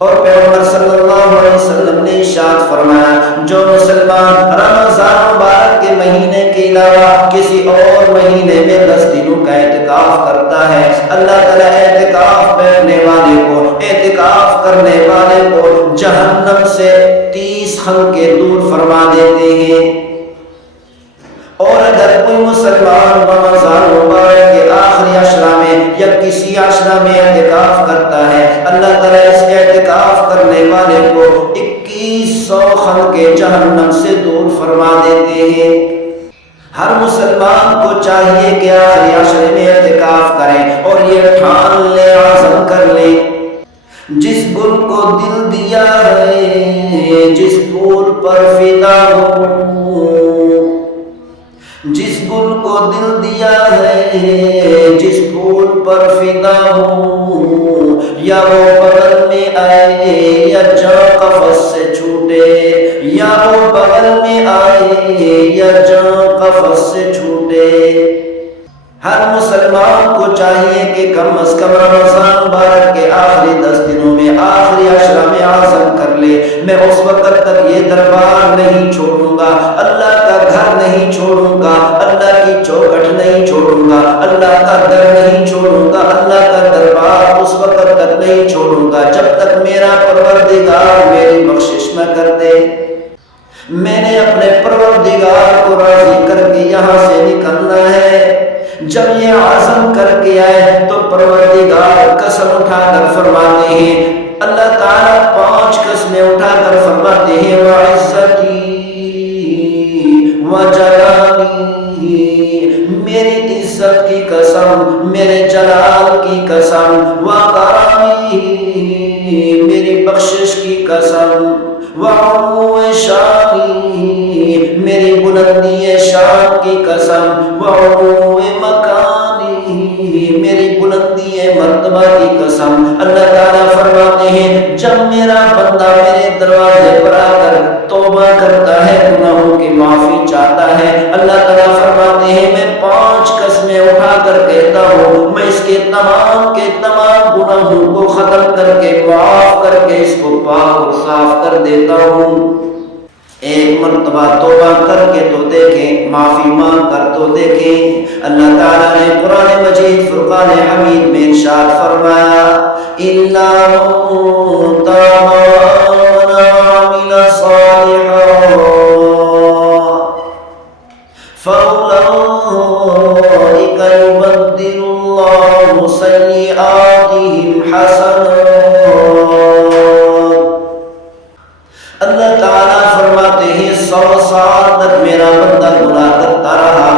اور پیغمبر صلی اللہ علیہ وسلم نے ارشاد فرمایا جو مسلمان رمضان مبارک کے مہینے کے علاوہ کسی اور مہینے میں 10 دنوں کا اعتکاف کرتا ہے، اللہ تعالیٰ اعتکاف کرنے والے کو جہنم سے 30 خنقیں دور فرما دیتے ہیں۔ اور اگر کوئی مسلمان رمضان مبارک کے آخری عشرہ میں یا کسی عشرہ میں اعتکاف کرتا ہے، اللہ تعالیٰ اس اعتکاف کرنے والے کو 2100 خنقیں جہنم سے دور فرما دیتے ہیں۔ ہر مسلمان کو چاہیے کہ آخری عشرے میں اعتکاف کریں اور یہ ٹھان لے، عزم کر لے، جس گل کو دل دیا ہے، جس پھول پر فدا ہوں، جس گل کو دل دیا ہے، جس پھول پر فدا ہوں، یا وہ بغل میں آئے یا جاں قفس سے چھوٹے، یا وہ بغل میں آئے یا جاں قفس سے چھوٹے۔ ہر مسلمان کو چاہیے کہ کم از کم رمضان مبارک کے آخری 10 دنوں میں آخری عشرہ میں عزم کر لے، میں اس وقت تک یہ دربار نہیں چھوڑوں گا، اللہ کا گھر نہیں چھوڑوں گا، اللہ کی چوکھٹ نہیں چھوڑوں گا، اللہ کا در نہیں چھوڑوں گا، اللہ کا دربار اس وقت تک نہیں چھوڑوں گا جب تک میرا پروردگار میری بخشش نہ کر دے۔ میں نے اپنے پروردگار کو راضی کر کے یہاں سے نکلنا ہے۔ جب یہ عزم کر کے آئے تو پروردگار قسم اٹھا کر فرماتے ہیں، اللہ تعالیٰ 5 قسمیں اٹھا کر فرماتے ہیں، وعزتی وجلالی، میری عزت کی قسم، میرے جلال کی قسم، وکرامی، میری بخشش کی قسم، وعلو شانی، میری بلندی شان کی قسم، وعلو مکانی، میری بلندی مرتبہ کی قسم۔ اللہ تعالیٰ فرماتے ہیں جب میرا بندہ میرے دروازے پر آ کر توبہ کرتا ہے، گناہوں کی معافی چاہتا ہے، اللہ تعالیٰ فرماتے ہیں میں 5 قسمیں اٹھا کر کہتا ہوں، میں اس کے تمام گناہوں کو ختم کر کے معاف کر کے اس کو پاک اور صاف کر دیتا ہوں۔ ایک مرتبہ توبہ کر کے تو دیکھیں، معافی مانگ کر تو دیکھیں۔ اللہ تعالیٰ نے قرآن مجید فرقان حمید میں ارشاد فرمایا إِلَّا مَن تَابَ وَعَمِلَ صَالِحًا فَأُولَئِكَ يُبَدِّلُ اللَّهُ سَيِّئَاتِهِمْ حَسَنَاتٍ۔ اللہ تعالیٰ فرماتے ہیں 100 سال تک میرا بندہ گناہ کرتا رہا،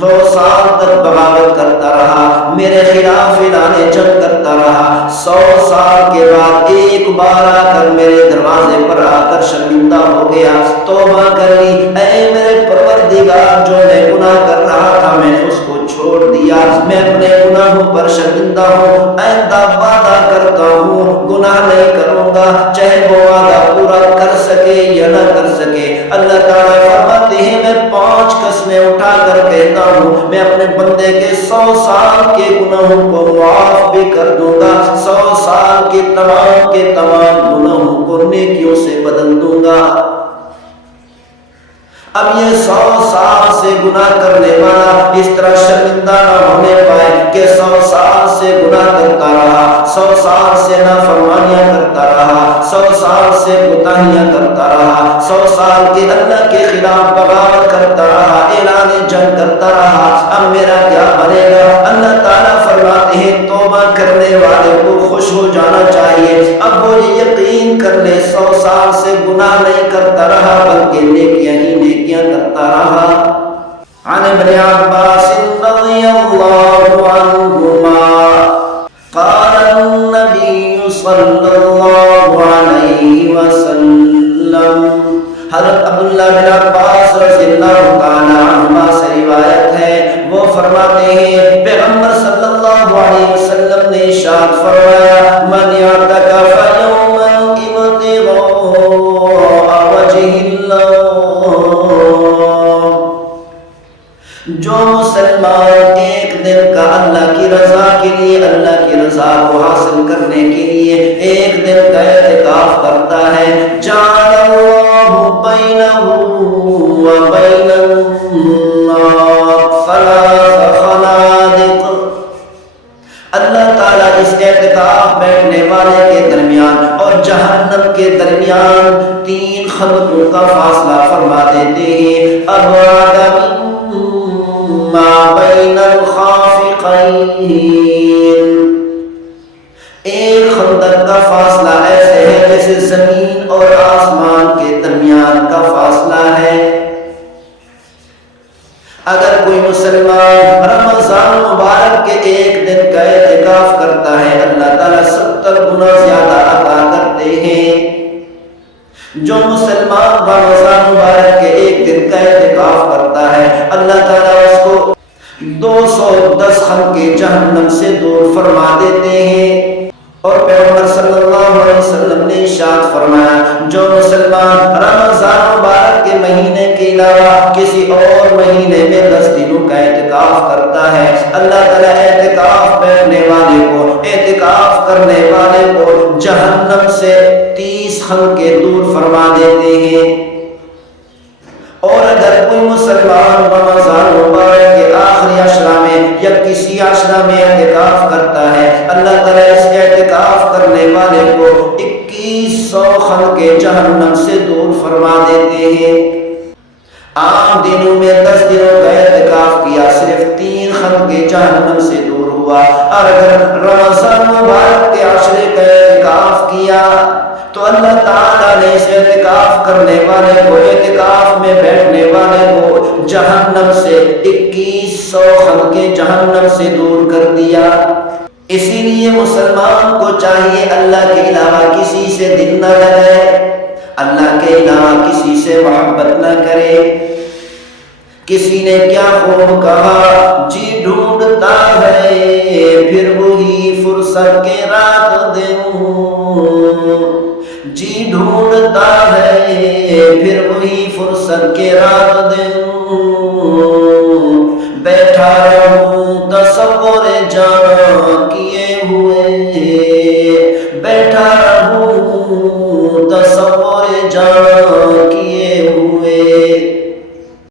100 سال تک بغاوت کرتا رہا، میرے خلاف اعلان جنگ کرتا رہا، 100 سال کے بعد ایک بار آ کر میرے دروازے پر آ کر شرمندہ ہو گیا، توبہ کر لی، اے میرے پروردگار جو میں گناہ کر رہا تھا میں نے اس کو چھوڑ دیا، میں اپنے گناہوں پر شرمندہ ہوں، آئندہ وعدہ کرتا ہوں گناہ نہیں کروں گا، چاہے وہ وعدہ پورا کر سکے یا نہ کر سکے۔ اللہ تعالیٰ فرماتے ہیں میں 5 قسمیں اٹھا کر کہتا ہوں میں اپنے بندے کے 100 سال کے گناہوں کو معاف بھی کر دوں گا، 100 سال کے تمام گناہوں کو نیکیوں سے بدل دوں گا۔ اب یہ 100 سال سے گناہ کرنے والا اس طرح شرمندہ نہ ہونے پائے کہ 100 سال سے گناہ کرتا رہا، 100 سال سے نافرمانیاں کرتا رہا، 100 سال سے کوتاہیاں کرتا رہا، 100 سال کے اللہ کے خلاف بغاوت کرتا رہا، اعلان جنگ کرتا رہا، اب میرا کیا بنے گا؟ اللہ تعالیٰ فرماتے ہیں توبہ کرنے والے کو خوش ہو جانا چاہیے، اب وہ یہ یقین کر لے 100 سال سے گناہ نہیں کرتا رہا بلکہ نیکیاں ہی نیکیاں کرتا رہا۔ عن ابن عباس رضی اللہ عنہما قال النبی صلی اللہ علیہ وسلم، حضرت عبداللہ بن عباس رضی اللہ تعالی عنہما سے روایت ہے، وہ فرماتے ہیں پیغمبر صلی اللہ علیہ وسلم نے ارشاد فرمایا من اعتکف یوما ابتغاء وجہ اللہ، جو مسلمان ایک دن کا اللہ کی رضا کے لیے، اللہ کی رضا کو حاصل کرنے کے لیے ایک دن کا اعتکاف کرتا ہے جعل اللہ بینہ وبین النار ثلاث خنادق، اللہ تعالیٰ اس اعتکاف بیٹھنے والے کے درمیان اور جہنم کے درمیان 3 خندقوں کا فاصلہ فرما دیتے ہیں. ابعد مما بین الخافقین، ایک خندق کا فاصلہ ایسے ہے جیسے زمین اور آسمان کے درمیان کا فاصلہ ہے. اگر کوئی مسلمان رمضان مبارک کے ایک دن کا اعتکاف کرتا ہے اللہ تعالیٰ 70 گنا زیادہ عطا کرتے ہیں. جو مسلمان رمضان مبارک کے ایک دن کا اعتکاف کرتا ہے اللہ تعالیٰ اس کو 210 خنقے جہنم سے دور فرما دیتے ہیں. اور پیغمبر صلی اللہ علیہ وسلم نے ارشاد فرمایا جو مسلمان رمضان مبارک کے مہینے کے علاوہ کسی اور مہینے میں 10 دنوں کا اعتکاف کرتا ہے اللہ تعالیٰ اعتکاف بیٹھنے والے کو، اعتکاف کرنے والے کو جہنم سے 30 خنقے دور فرما دیتے ہیں. اور اگر کوئی مسلمان رمضان مبارک کے آخری عشرہ میں یا کسی عشرہ میں اعتکاف کرتا ہے اللہ تعالیٰ اس اعتکاف کرنے والے کو 2100 خنقے جہنم سے دور فرما دیتے ہیں. عام دنوں میں 10 دنوں کا اعتکاف کیا صرف 3 خنقے جہنم سے دور ہوا، اور اگر رمضان مبارک کے عشرے کا اعتکاف کیا تو اللہ تعالیٰ نے اس اعتکاف کرنے والے کو، اعتکاف میں بیٹھنے والے کو جہنم سے 2100 خنقے جہنم سے دور کر دیا. اسی لیے مسلمان کو چاہیے اللہ کے علاوہ کسی سے دل نہ لگائے، اللہ کے علاوہ کسی سے محبت نہ کرے. کسی نے کیا خوب کہا، جی ڈھونڈتا ہے پھر وہی فرصت کے رات دوں، جی ڈھونڈتا ہے پھر وہی فرصت کے رات